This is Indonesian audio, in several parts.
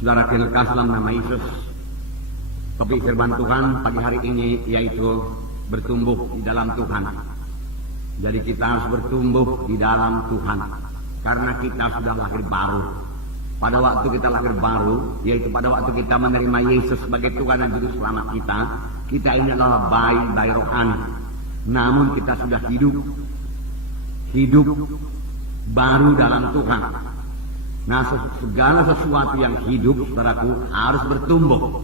Saudara kenalkan dalam nama Yesus. Topik firman Tuhan pagi hari ini yaitu bertumbuh di dalam Tuhan. Jadi kita harus bertumbuh di dalam Tuhan, karena kita sudah lahir baru. Pada waktu kita lahir baru, yaitu pada waktu kita menerima Yesus sebagai Tuhan dan Juru Selamat kita ini adalah bayi rohani. Namun kita sudah hidup baru dalam Tuhan. Nah, segala sesuatu yang hidup, saudaraku, harus bertumbuh.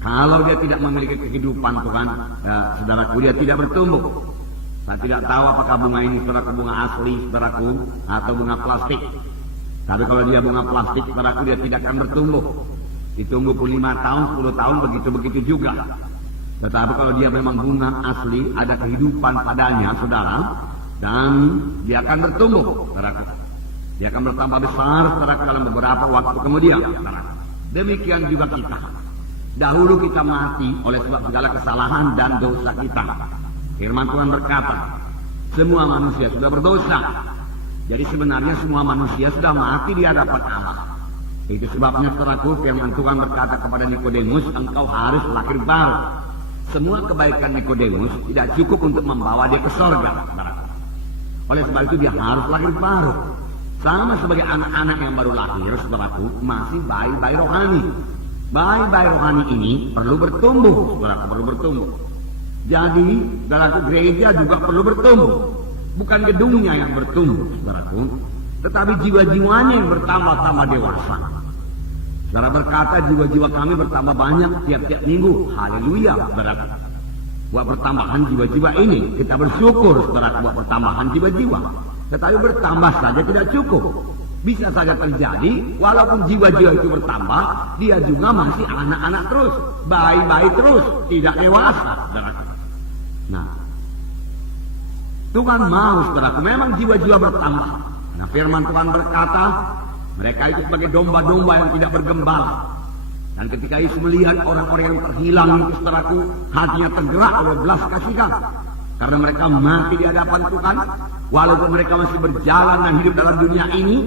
Kalau dia tidak memiliki kehidupan Tuhan, saudaraku, dia tidak bertumbuh. Saya tidak tahu apakah bunga ini, saudaraku, bunga asli, saudaraku, atau bunga plastik. Tapi kalau dia bunga plastik, saudaraku, dia tidak akan bertumbuh. Ditunggu pun 5 tahun, 10 tahun, begitu-begitu juga. Tetapi kalau dia memang bunga asli, ada kehidupan padanya, saudara, dan dia akan bertumbuh, saudaraku. Dia akan bertambah besar, saudaraku, dalam beberapa waktu kemudian, saudaraku. Demikian juga kita. Dahulu kita mati oleh sebab segala kesalahan dan dosa kita. Firman Tuhan berkata, semua manusia sudah berdosa. Jadi sebenarnya semua manusia sudah mati di hadapan Allah. Itu sebabnya, saudaraku, firman Tuhan berkata kepada Nikodemus, engkau harus lahir baru. Semua kebaikan Nikodemus tidak cukup untuk membawa dia ke surga. Oleh sebab itu dia harus lahir baru. Sama sebagai anak-anak yang baru lahir, saudaraku, masih bayi-bayi rohani. Bayi-bayi rohani ini perlu bertumbuh, saudaraku, perlu bertumbuh. Jadi, saudaraku, gereja juga perlu bertumbuh. Bukan gedungnya yang bertumbuh, saudaraku, tetapi jiwa-jiwanya yang bertambah-tambah dewasa. Saudara berkata, jiwa-jiwa kami bertambah banyak tiap-tiap minggu. Haleluya, saudaraku. Buat pertambahan jiwa-jiwa ini, kita bersyukur, saudaraku, buat pertambahan jiwa-jiwa. Tetapi bertambah saja tidak cukup. Bisa saja terjadi, walaupun jiwa-jiwa itu bertambah, dia juga masih anak-anak terus, bayi-bayi terus, tidak dewasa, saudaraku. Nah, Tuhan mau, saudaraku, memang jiwa-jiwa bertambah. Nah, firman Tuhan berkata, mereka itu sebagai domba-domba yang tidak bergembala. Dan ketika Yesus melihat orang-orang yang terhilang itu, saudaraku, hatinya tergerak oleh belas kasihan. Karena mereka mati di hadapan Tuhan, walaupun mereka masih berjalan dan hidup dalam dunia ini,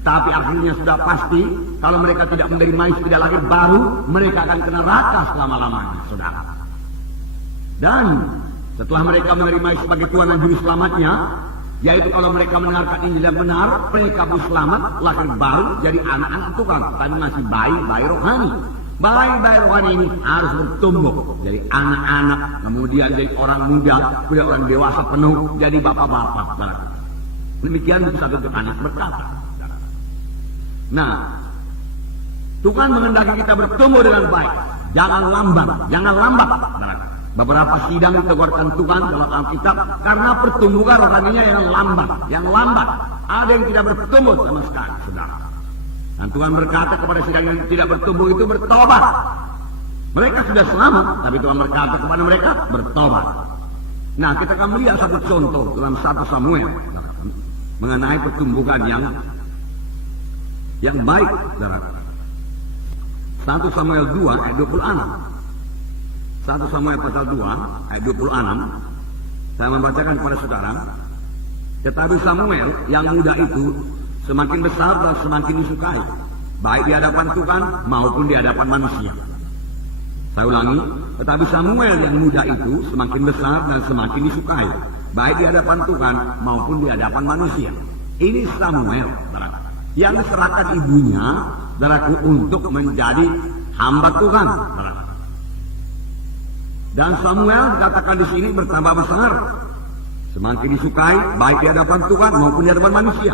tapi akhirnya sudah pasti, kalau mereka tidak menerima Yesus, tidak lahir baru, mereka akan ke neraka selama-lamanya, saudara. Dan setelah mereka menerima Yesus sebagai Tuhan dan Juru Selamatnya, yaitu kalau mereka mendengarkan Injil yang benar, mereka pun selamat, lahir baru, jadi anak-anak Tuhan, tapi masih bayi-bayi rohani. Bayi-bayi rohani ini harus bertumbuh, jadi anak-anak, kemudian jadi orang muda, kemudian orang dewasa penuh, jadi bapak-bapak. Demikian buku 1 Yohanes berkata. Nah, Tuhan menghendaki kita bertumbuh dengan baik, jangan lambat. Beberapa sidang diteguhkan Tuhan dalam Alkitab karena pertumbuhan rohaninya yang lambat. Ada yang tidak bertumbuh sama sekali, saudara. Dan Tuhan berkata kepada sidang yang tidak bertumbuh itu bertobat. Mereka sudah selamat, tapi Tuhan berkata kepada mereka bertobat. Nah, kita akan melihat satu contoh dalam 1 Samuel mengenai pertumbuhan yang baik, saudara. 1 Samuel 2 ayat 26. 1 Samuel pasal 2 ayat 26. Saya membacakan kepada saudara. Tetapi Samuel yang muda itu semakin besar dan semakin disukai, baik di hadapan Tuhan maupun di hadapan manusia. Saya ulangi, tetapi Samuel yang muda itu semakin besar dan semakin disukai, baik di hadapan Tuhan maupun di hadapan manusia. Ini Samuel, saudara, yang diserahkan ibunya, saudaraku, untuk menjadi hamba Tuhan, saudara. Dan Samuel dikatakan di sini bertambah besar, semakin disukai, baik di hadapan Tuhan maupun di hadapan manusia.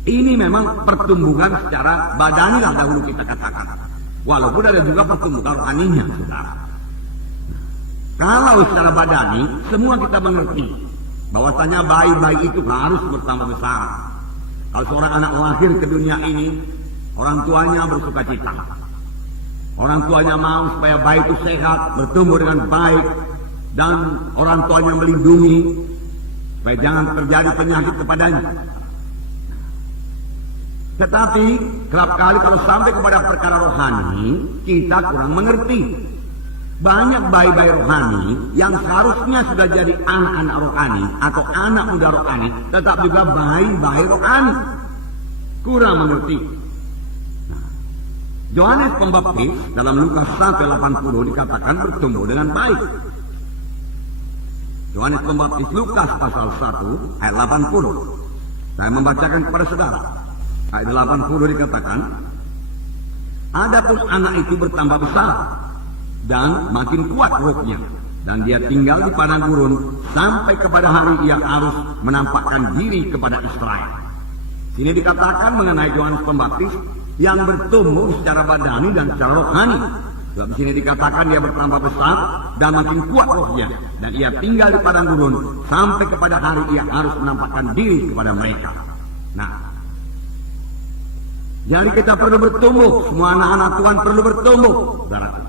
Ini memang pertumbuhan secara badani yang dahulu kita katakan. Walaupun ada juga pertumbuhan rohaninya, saudara. Kalau secara badani, semua kita mengerti bahwasanya bayi-bayi itu harus bertambah besar. Kalau seorang anak lahir ke dunia ini, orang tuanya bersuka cita. Orang tuanya mau supaya bayi itu sehat, bertumbuh dengan baik, dan orang tuanya melindungi supaya jangan terjadi penyakit kepadanya. Tetapi kerap kali kalau sampai kepada perkara rohani, kita kurang mengerti. Banyak bayi-bayi rohani yang seharusnya sudah jadi anak-anak rohani atau anak muda rohani, tetap juga bayi-bayi rohani. kurang mengerti. Nah, Yohanes Pembaptis dalam Lukas 1:80 dikatakan bertumbuh dengan baik. Yohanes Pembaptis Lukas pasal 1 ayat 80. Saya membacakan kepada saudara. Ayat 80 dikatakan, adapun anak itu bertambah besar dan makin kuat rohnya, dan dia tinggal di padang gurun sampai kepada hari ia harus menampakkan diri kepada Israel. Sini dikatakan mengenai Yohanes Pembaptis yang bertumbuh secara badani dan secara rohani. Sebab di sini dikatakan dia bertambah besar dan makin kuat rohnya, dan ia tinggal di padang gurun sampai kepada hari ia harus menampakkan diri kepada mereka. Nah, jadi kita perlu bertumbuh, semua anak-anak Tuhan perlu bertumbuh, saudaraku.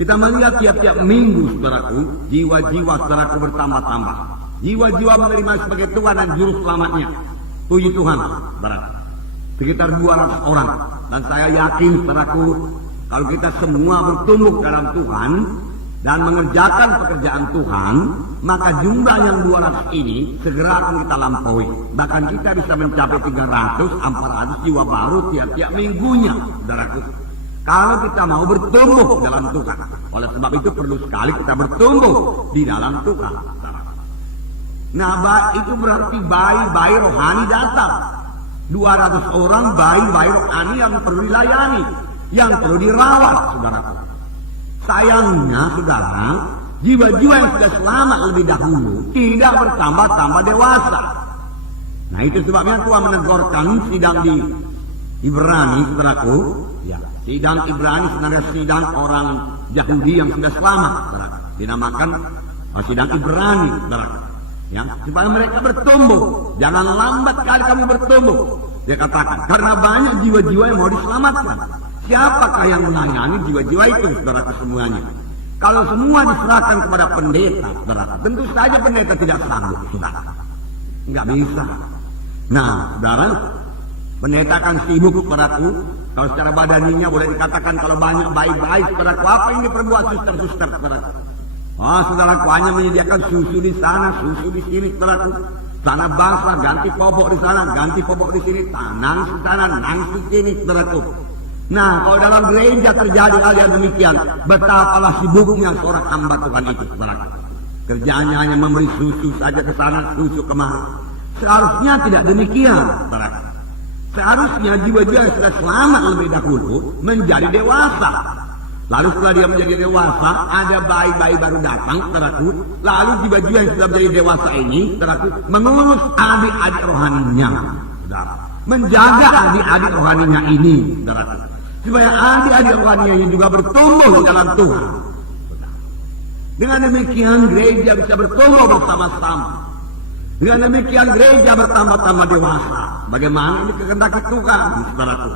Kita melihat tiap-tiap minggu, saudaraku, jiwa-jiwa saudaraku bertambah-tambah. Jiwa-jiwa menerima sebagai Tuhan dan Juru Selamatnya. Puji Tuhan, saudaraku. Sekitar 200 orang. Dan saya yakin, saudaraku, kalau kita semua bertumbuh dalam Tuhan dan mengerjakan pekerjaan Tuhan, maka jumlah yang 200 ini segera akan kita lampaui. Bahkan kita bisa mencapai 300-400 jiwa baru tiap-tiap minggunya, saudaraku. Kalau kita mau bertumbuh dalam Tuhan. Oleh sebab itu perlu sekali kita bertumbuh di dalam Tuhan. Nah, itu berarti bayi-bayi rohani datang. 200 orang bayi-bayi rohani yang perlu dilayani, yang perlu dirawat, saudaraku. Sayangnya, saudara, jiwa-jiwa yang sudah selamat lebih dahulu tidak bertambah-tambah dewasa. Nah, itu sebabnya Tuhan menegurkan sidang di Ibrani, saudaraku. Ya, sidang Ibrani sebenarnya sidang orang Yahudi yang sudah selamat, saudaraku. Dinamakan sidang Ibrani, saudaraku. Ya, supaya mereka bertumbuh. Jangan lambat kali kamu bertumbuh. Dia katakan, karena banyak jiwa-jiwa yang mau diselamatkan. Siapakah yang melayani jiwa-jiwa itu, saudara semuanya? Kalau semua diserahkan kepada pendeta, saudara, tentu saja pendeta tidak sanggup, saudara. Enggak bisa. Nah, saudara, pendeta akan sibuk, saudaraku. Kalau secara badaninya boleh dikatakan kalau banyak baik-baik, saudaraku, apa yang diperbuat suster-suster, saudaraku? Oh, saudaraku, hanya menyediakan susu di sana, susu di sini, saudaraku. Tanah basah, ganti popok di sana, ganti popok di sini, nangis di sana, nangis di sini, saudaraku. Nah, kalau dalam gereja terjadi hal yang demikian, betapalah sibuknya seorang hamba Tuhan itu, saudaraku. Kerjaannya hanya memberi susu saja ke sana, susu kemana. Seharusnya tidak demikian, saudaraku. Seharusnya jiwa-jiwa yang sudah selamat lebih dahulu menjadi dewasa. Lalu setelah dia menjadi dewasa, ada bayi-bayi baru datang, saudaraku. Lalu jiwa-jiwa yang sudah menjadi dewasa ini, saudaraku, mengurus adik-adik rohaninya, saudara. Menjaga adik-adik rohaninya ini, saudaraku. Supaya adik-adik rohaninya ini juga bertumbuh dalam Tuhan. Dengan demikian gereja bisa bertumbuh bersama-sama. Dengan demikian gereja bertambah-tambah dewasa. Bagaimana ini kehendak Tuhan, saudaraku.